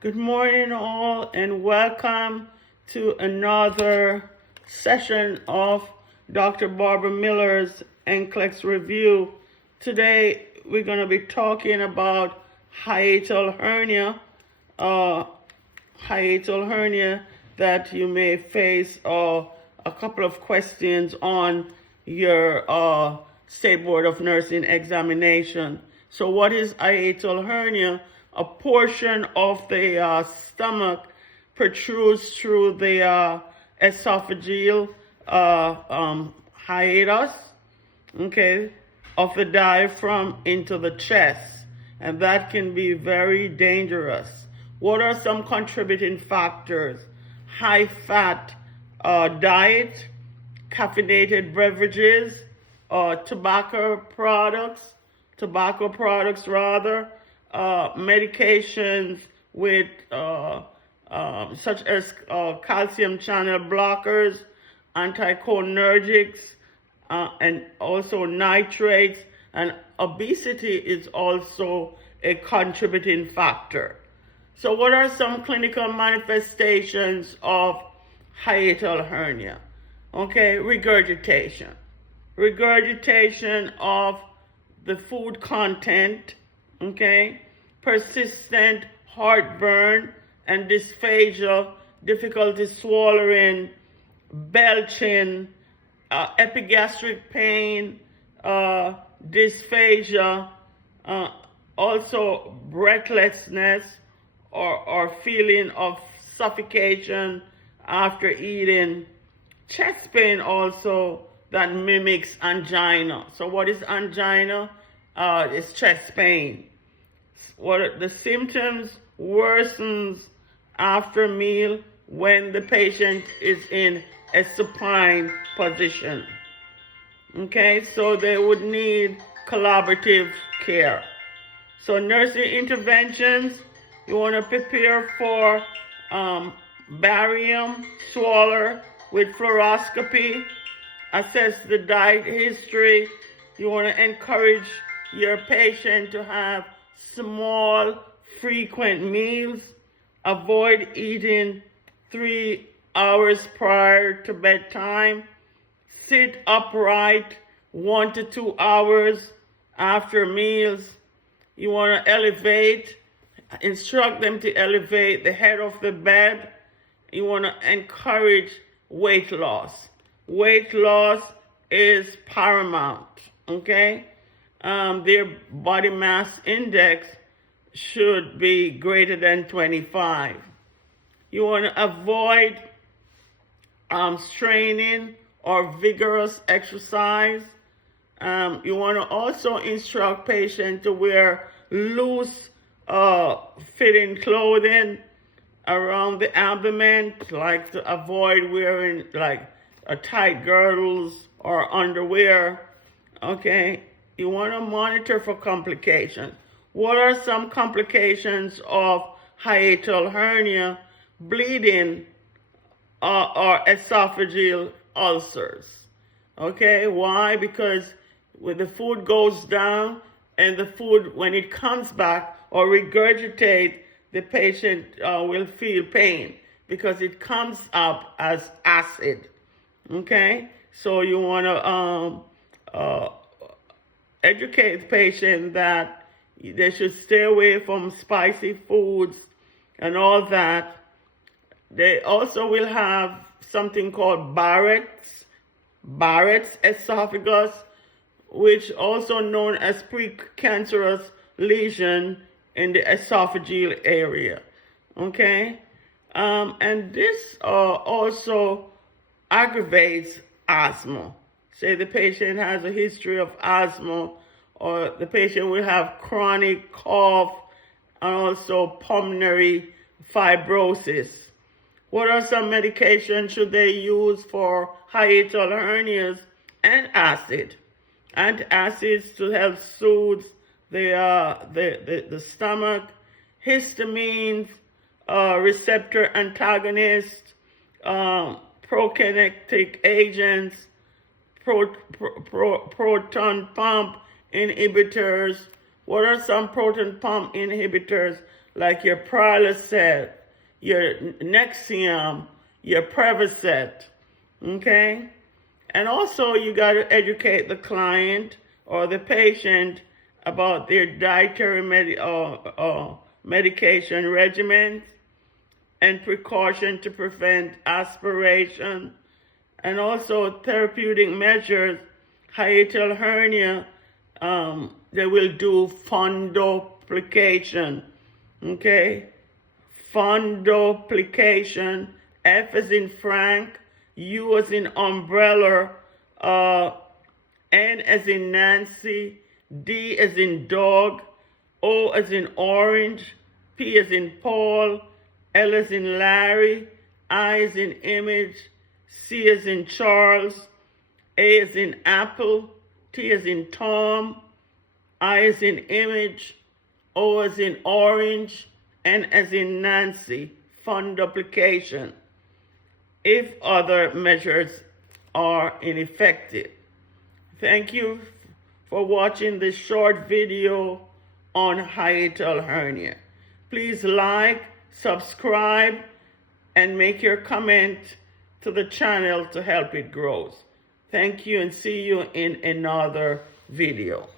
Good morning, all, and welcome to another session of Dr. Barbara Miller's NCLEX review. Today, we're going to be talking about hiatal hernia, that you may face, a couple of questions on your State Board of Nursing examination. So what is hiatal hernia? A portion of the stomach protrudes through the esophageal hiatus, okay, of the diaphragm into the chest, and that can be very dangerous. What are some contributing factors? High fat diet, caffeinated beverages, tobacco products, medications with such as calcium channel blockers, anticholinergics, and also nitrates, and obesity is also a contributing factor. So what are some clinical manifestations of hiatal hernia? Okay, regurgitation of the food content, okay, persistent heartburn and dysphagia, difficulty swallowing, belching, epigastric pain, dysphagia, also breathlessness or feeling of suffocation after eating, chest pain also that mimics angina. So what is angina? It's chest pain. What the symptoms worsens after meal when the patient is in a supine position. Okay, so they would need collaborative care. So nursing interventions, you want to prepare for barium swallower with fluoroscopy, assess the diet history. You want to encourage your patient to have small, frequent meals. Avoid eating 3 hours prior to bedtime. Sit upright 1 to 2 hours after meals. You want to instruct them to elevate the head of the bed. You want to encourage weight loss. Weight loss is paramount, okay? Their body mass index should be greater than 25. You want to avoid straining or vigorous exercise. You want to also instruct patients to wear loose fitting clothing around the abdomen, like to avoid wearing like tight girdles or underwear. Okay, you want to monitor for complications. What are some complications of hiatal hernia? Bleeding or esophageal ulcers. Okay, why? Because when the food goes down and the food, when it comes back or regurgitate, the patient will feel pain because it comes up as acid. Okay, so you want to educate the patient that they should stay away from spicy foods and all that. They also will have something called Barrett's esophagus, which also known as precancerous lesion in the esophageal area. Okay, and this also aggravates asthma. Say the patient has a history of asthma, or the patient will have chronic cough and also pulmonary fibrosis. What are some medications should they use for hiatal hernias? Antacid. Antacids to help soothe the stomach. Histamines, receptor antagonists, prokinetic agents, proton pump inhibitors. What are some proton pump inhibitors? like your Prilosec, your Nexium, your Prevacet, okay? And also you got to educate the client or the patient about their dietary medication regimens and precaution to prevent aspiration, and also therapeutic measures. Hiatal hernia, they will do fundoplication, okay? Fundoplication, F as in Frank, U as in umbrella, N as in Nancy, D as in dog, O as in orange, P as in Paul, L as in Larry, I as in image, C as in Charles, A as in apple, T as in Tom, I as in image, O as in orange, N as in Nancy, fundoplication, if other measures are ineffective. Thank you for watching this short video on hiatal hernia. Please like, subscribe, and make your comment to the channel to help it grow. Thank you, and see you in another video.